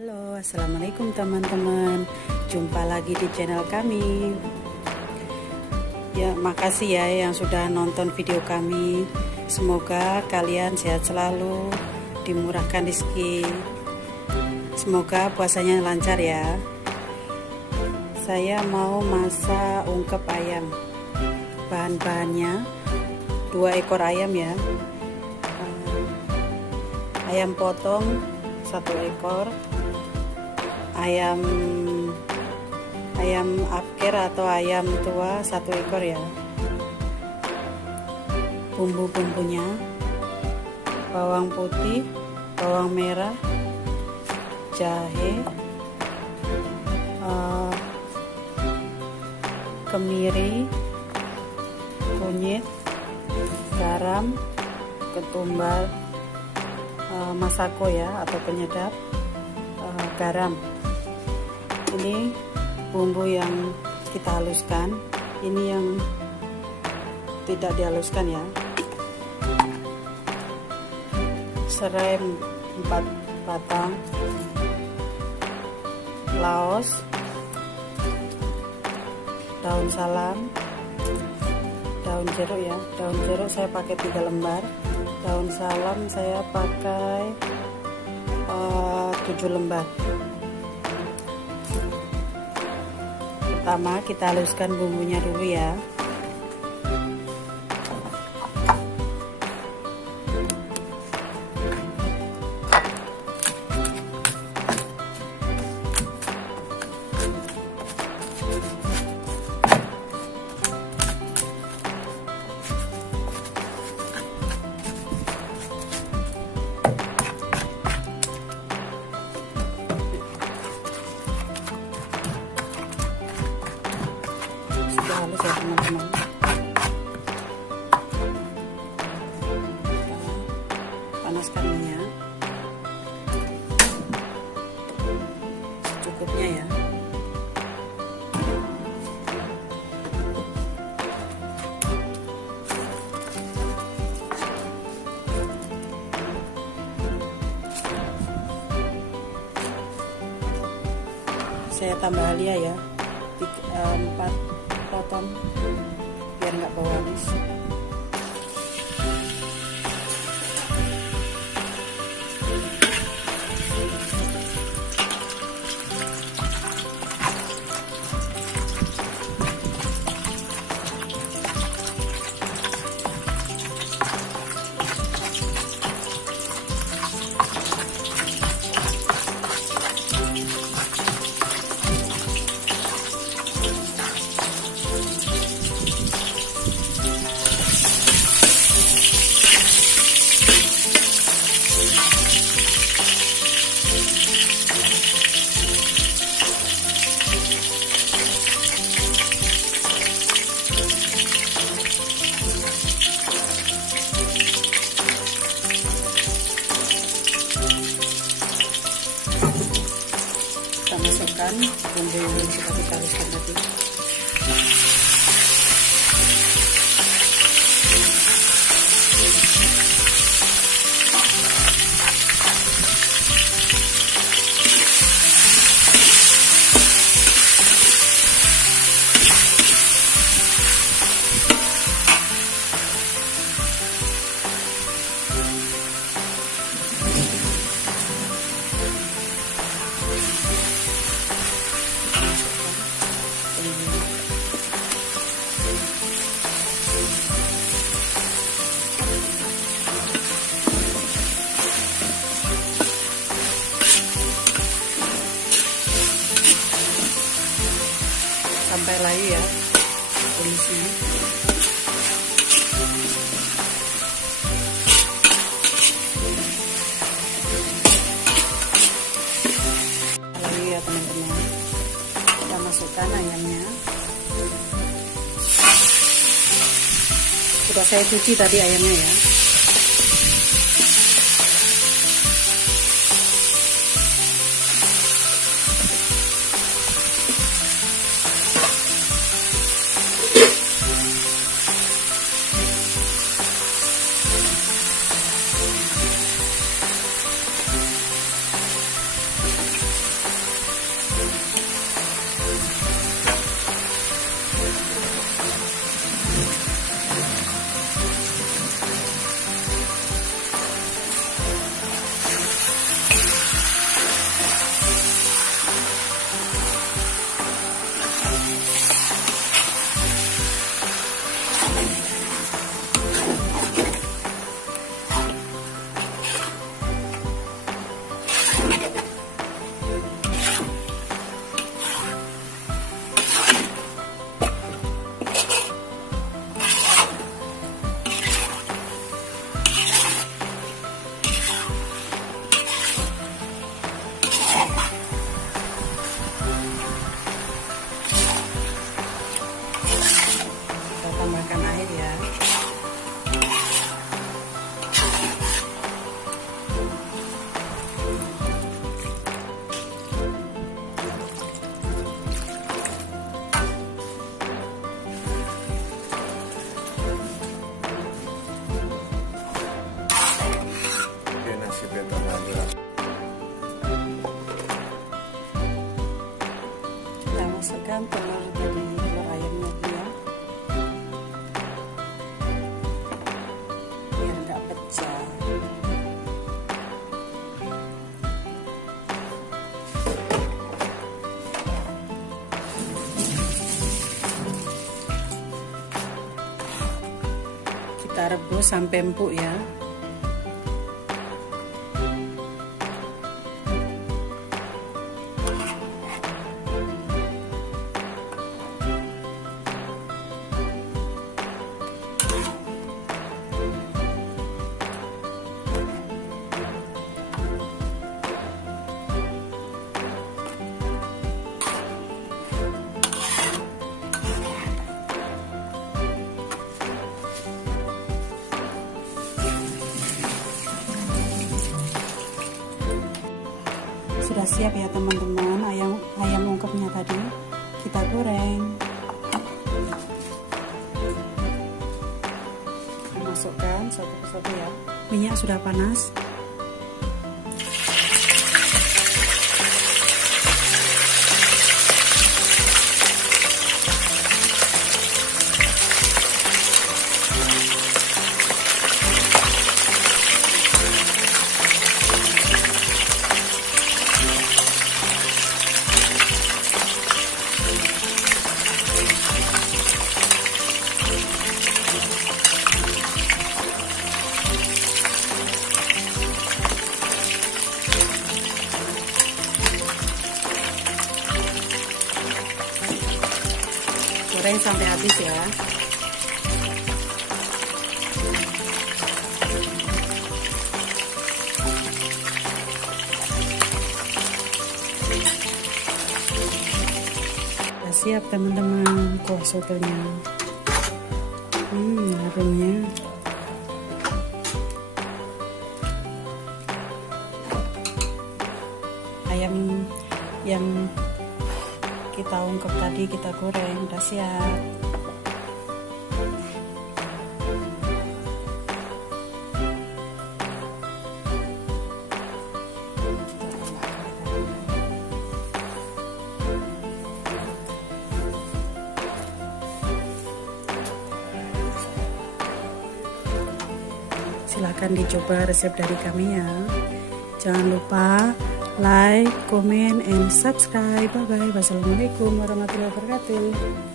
Halo, assalamualaikum teman-teman. Jumpa lagi di channel kami. Ya, makasih ya yang sudah nonton video kami. Semoga kalian sehat selalu, dimurahkan rezeki. Semoga puasanya lancar ya. Saya mau masak ungkep ayam. Bahan-bahannya 2 ekor ayam ya. Ayam potong 1 ekor. Ayam aker atau ayam tua 1 ekor ya. Bumbu-bumbunya bawang putih, bawang merah, jahe, kemiri, kunyit, garam, ketumbar, masako ya atau penyedap, garam. Ini bumbu yang kita haluskan, ini yang tidak dihaluskan ya. Serai 4 batang, laos, daun salam, daun jeruk ya. Daun jeruk saya pakai 3 lembar, daun salam saya pakai 7 lembar. Pertama kita haluskan bumbunya dulu ya. Halus ya teman-teman. Panaskan minyak secukupnya ya. Saya tambah halia ya, 4 potong biar nggak bau habis. Kita masukkan bumbu yang sudah kita haluskan tadi. Sampai layu ya tumisnya. Layu ya teman-teman. Kita masukkan ayamnya. Sudah saya cuci tadi ayamnya ya. tambahkan air ya. Oke, nasi beton lagi lah. Kita masukkan telur dari telur ayamnya ya, biar nggak pecah. Kita rebus sampai empuk ya. Sudah siap ya teman-teman, ayam ungkepnya tadi kita goreng. Masukkan satu persatu ya. Minyak sudah panas. Goreng sampai habis ya. Sudah siap teman-teman kuah sotonya. Harumnya. Ayam yang kita ungkep tadi kita goreng udah siap. Silahkan dicoba resep dari kami ya. Jangan lupa like, comment, and subscribe. Bye bye. Wassalamualaikum warahmatullahi wabarakatuh.